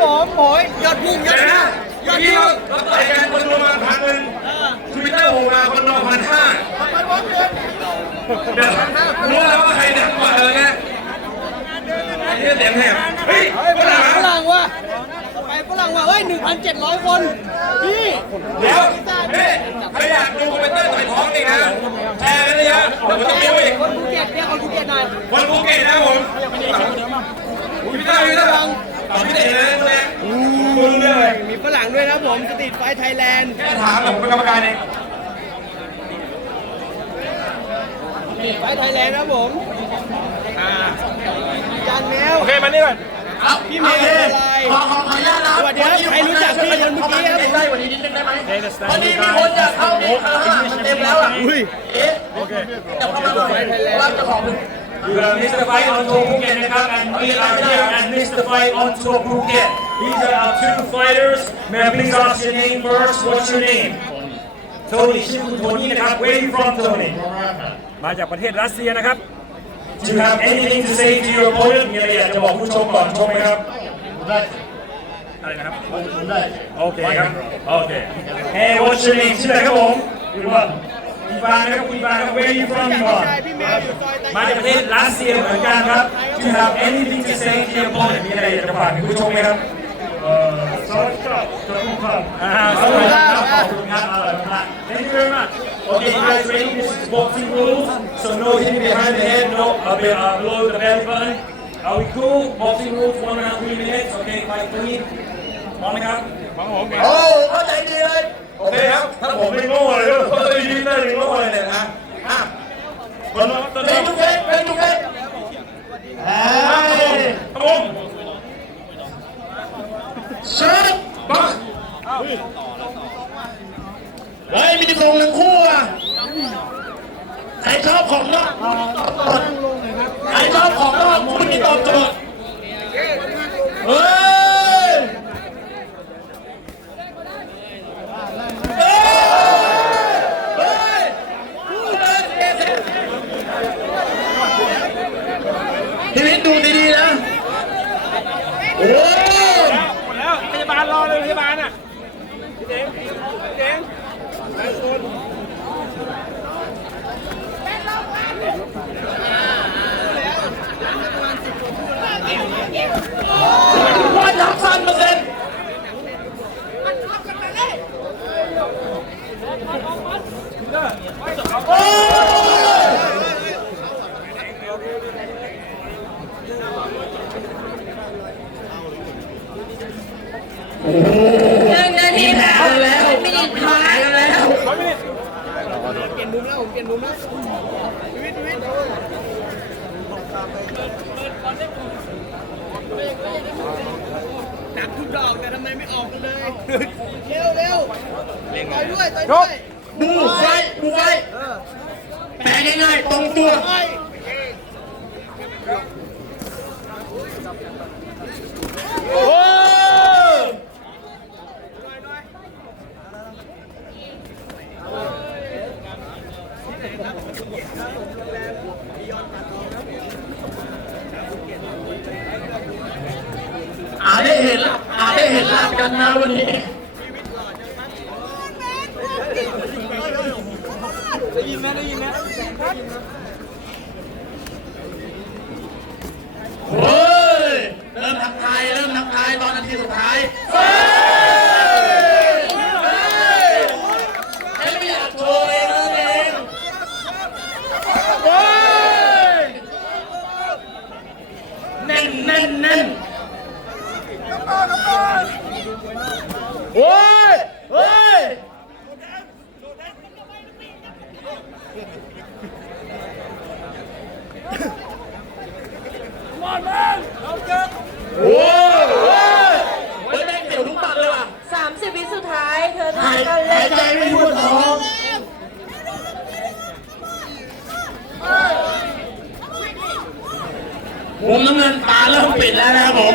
ผมโอยยอดพุ่งยอดนะยอดยี่พุ่งเราต่อยกันคนดูมาพันหนึ่งทวิตเตอร์โหมาคนดูพันห้าเดี๋ยวรู้แล้วว่าใครดังกว่าเออเนี่ยไอ้เหี้ยเสียงแหบเฮ้ยฝรั่งฝรั่งว่ะไปฝรั่งว่ะเฮ้ย1,700 คนพี่เดี๋ยวเฮ้ยใครอยากดูคอมเมนเตอร์ต่อยท้องนี่นะแชร์กันเลยนะเดี๋ยวผมจะบิ้วอีกคนภูเก็ตเนี่ยคนภูเก็ตหน่อยคนภูเก็ตนะผมพี่ต้าพี่ต้าต่อพี่เต๋อเลย งด้วยนะผมสตรีทไฟไทยแลนด์แค่ถามผมเป็นกรรมการเองไฟไทยแลนด์นะผมอ่าจานแมวโอเคมานี่ก่อนพี่เมย์อะไรขอขอขออนุญาตนะสวัสดีครับใครรู้จักพี่คนเมื่อกี้ครับผมได้กว่านี้นิดนึงได้ไหมวันนี้มีคนอยากเข้านี่ข้างหลังมันเต็มแล้วอะอุ้ยเอ๊ะโอเคจะเข้ามาหน่อยรับเจ้าขอ ง You are Mr. Fight on Tour Phuket นะครับ and we are here at Mr. Fight on Tour Phuket. These are our two fighters. May I please ask your name first? What's your name? Tony ชื่อคุณโทนี่นะครับ Where you from Tony? มาจากประเทศรัสเซียนะครับ Do you have anything to say to your opponent? มีอะไรอยากจะบอกผู้ชมก่อนชมไหมครับ อะไรนะครับ โอเคครับ โอเค Hey what's your name ชื่ออะไรครับผม where You from ก่อนมาจากประเทศรัสเซียเหมือนกันครับ do you have anything to say to your opponent? มีอะไรอยากจะฝากถึงผู้ชมไหมครับสวัสดีครับขอบคุณครับสวัสดีครับขอบคุณครับอร่อยมาก uh, Thank you very much. Okay you guys ready? This is boxing rules so no hitting behind the head no uh, uh below the belly button. Are we cool? Boxing rules one round three minutes. Okay fight clean oh, พร้อมไหมครับพร้อมผมโอ้เข้าใจดีเลยโอเคครับถ้าผมไม่โง่เลย เฮ้ยมีส่งหนึ่งคู่อะใครชอบของนอกใครชอบของนอกคุณมีตอบโจทย์เฮ้ยเฮ้ยเฮ้ยชีวิตดูดีๆนะ โอ้ หมดแล้วพยาบาลรอเลยพยาบาลอะพี่เจ๋งพี่เจ๋ง ว่าจับสั้นเปอร์เซ็นต์โอ้ย หนึ่งนาทีแล้เอาแล้วมินิทหายแล้วเปลี่ยนมุมแล้วผมเปลี่ยนมุมแล้วชีวิตชีวิตหนักทุกดอกแต่ทำไมไม่ออกกันเลย เร็วเร็วต่อยด้วยต่อยด้วยดูไฟดูไฟแปลง่ายๆตรงตัวโอ้ย อาได้ เห็นละอาได้เห็นลาบกันนะวันนี้ได้ยินไหมได้ยินไหมเฮ้ยเริ่มทักทายเริ่มทักทายตอนนาทีสุดท้าย เฮ้ยแค่ไม่อยากโชว์เองนั่นเองเฮ้ยแน่นแน่นแน่น โอ้ยเฮ้ยโอ้ยโอ้ยเฮ้ยแม่งเสียวทุกบัตรเลยว่ะสามสิบวิสุดท้าย เธอหายทำกันเลหายนใจไม่ทั่วท้องมุมน้ำเงินตาเริ่มปิดแล้วนะครับผม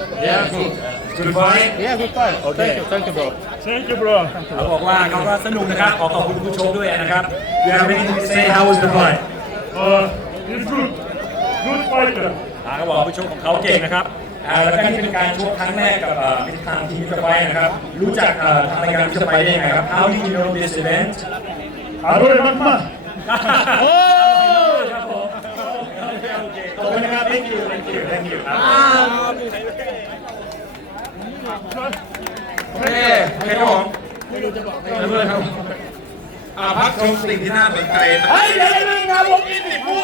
Yeah, good. Good fight? Yeah, good fight. Okay. Thank you, thank you, bro. Thank you, bro. เขาบอกว่าเขาก็สนุกนะครับ ขอขอบคุณผู้ชมด้วยนะครับ You have anything to say? How was the fight? Uh, it's good. Good fighter. อ่าเขาบอกว่าผู้ชมของเขาเก่งนะครับอ่าแล้วก็นี่เป็นการชกครั้งแรกกับเอ่อมิตรทางทีมมิตรไฟนะครับ รู้จักเอ่อทางรายการมิตรไฟได้ยังไงครับ How did you know this event? Aroy Magma. โอ้ครับผมโอเคโอเคขอบคุณนะครับ Thank you Thank you Thank you ครับ โอเคโอเคครับผมไม่รู้จะบอกอะไรเพื่อนครับอ่าพักชมสิ่งที่น่าสนใจเฮ้ยเดี๋ยวไม่นะผมอินดิพูด